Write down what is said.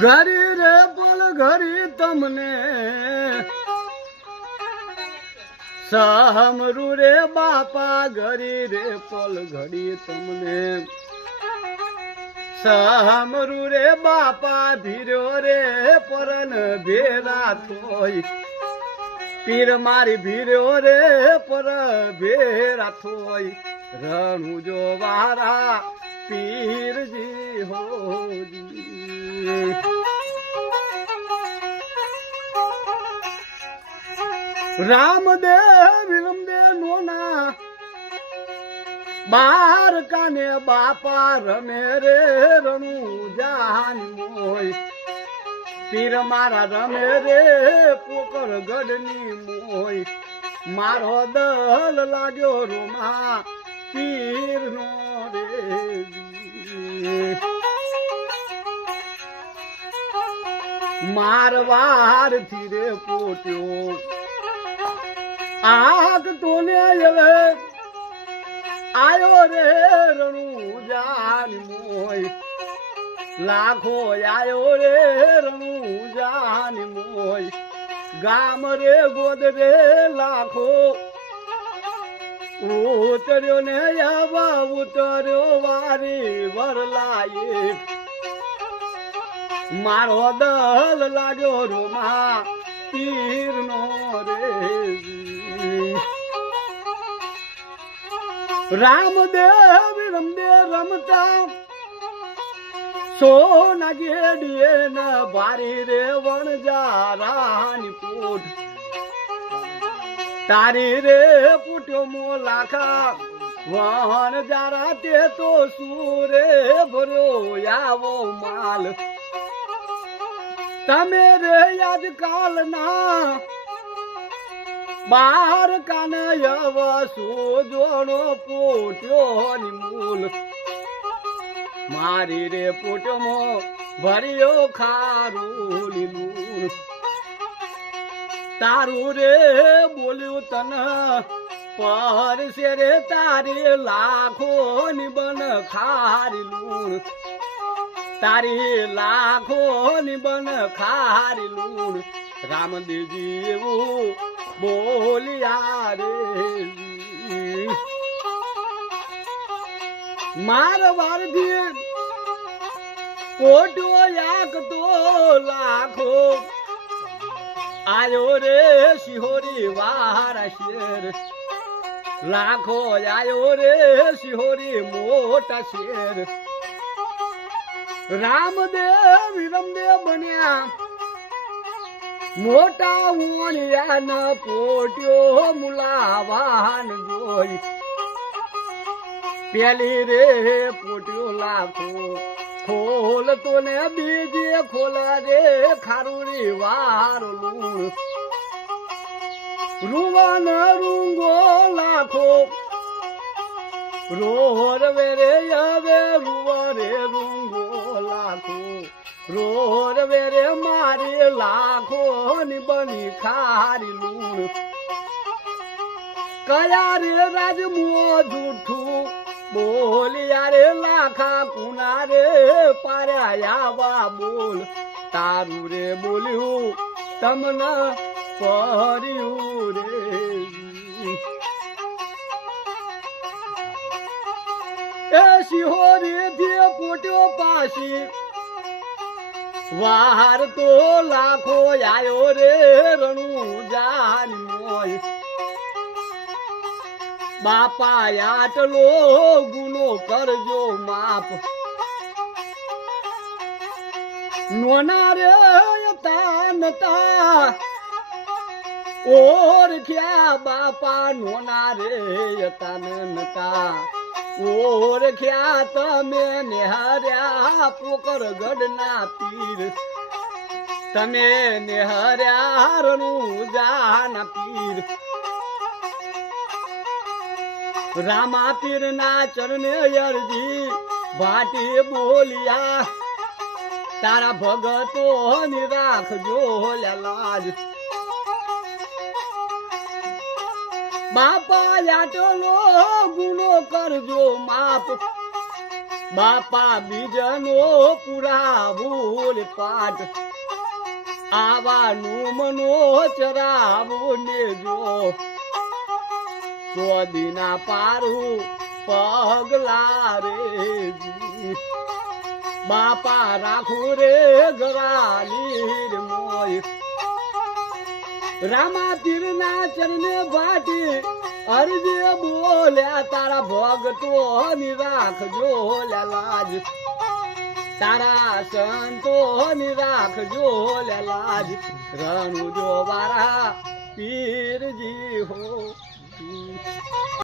ઘરી રે પલ ઘરી તમને સામરું રે બાપા ઘરી રે પલ ઘડી તમને સામરું રે બાપા ભીર્યો રે પરન ભેરા થોય પીર મારી ભીર્યો રે પર ભેરા થોય રણું જો વારા પીરજી હોજી રામદેવ વિલમદેવ નોના બાર કાને બાપા રમે રે રણું જાન મોય પીર મારા રમે રે પોકર ગઢની મોય મારો દલ લાગ્યો રોમા પીર નો રે મારવાર થી રે પોટ્યો આગ તોને આયો રે રણું જાન મોય લાખો આયો રે રણું જાન મોય ગામ રે ગોદ રે લાખો ઉતર્યો ને આવા ઉતર્યો વારી વરલાય મારો દલ લાગ્યો રોમા પીર નો રે રામદેવ રમદેવ રમતા સોના ગેડીએ ન ભારી રે વણજારાની પૂટ તારી રે પૂટ્યો મો લાખા વણ જારા તે તો સુરે ભર્યો આવો માલ તમે રે આજકાલ ના બાર કાનયવ સોજોનો પોટ્યો ની મૂલ મારી રે પોટમો ભર્યો ખારું લીલું તારું રે બોલ્યું તન પરસે રે તારી લાખો ની બન ખારી લૂણ તારી લાખો ની બન ખારી લૂણ રામદેવજી એવું બોલિયા રે મારવાર થી કોટો યાક તો લાખો આયો રે શિહોરી વારા શેર લાખો આયો રે શિહોરી મોટા શેર રામદેવ વિરમદેવ બન્યા મોટા ઉણિયા ન પોટ્યો મુલાવાન જોઈ પેલી રે પોટ્યો લાખો ખોલ તો ને બીજે ખોલા રે ખારુરી વારો લૂણ રૂવાન રૂંગો લાખો રોર વેરે હવે રૂવા રે રૂંગો લાખો રોર વેરે મારી લાખો ની બની ખારી લૂણ કયા રે રાજમો જૂઠું બોલિયા રે લાખા કુના રે પાર્યા બોલ તારું રે બોલ્યું તમને કર્યું રે એ શિહોરી થી પોટ્યો પાછી વાર તો લાખો આયો રે રણું જાન મોય બાપા આટલો ગુનો કરજો માપ નોના રે તાનતા ઓરખ્યા બાપા નોના રે તાનતા ઓરખ્યા તમે નેહર્યા પોકર ગઢના પીર તમે નેહર્યા રણું જાના પીર રામા પીર ના ચરણે અરજી ભાટી બોલિયા તારા ભગતો ની રાખજો લાજ બાપા આટલો ગુનો કરજો માપ બાપા બીજનો પુરા ભૂલ પાઠ આવાનું મનો ચરાવું ને જો ચોદીના પારું પગલા રે બાપા રાખું રે ગરાલી મોય રામા તીરના ચરણે ભાટી અરજે બોલ્યા તારા ભગતો ની રાખજો લાજ તારા સંતો ની રાખજો લાજ રણુ જો વારા પીરજી હો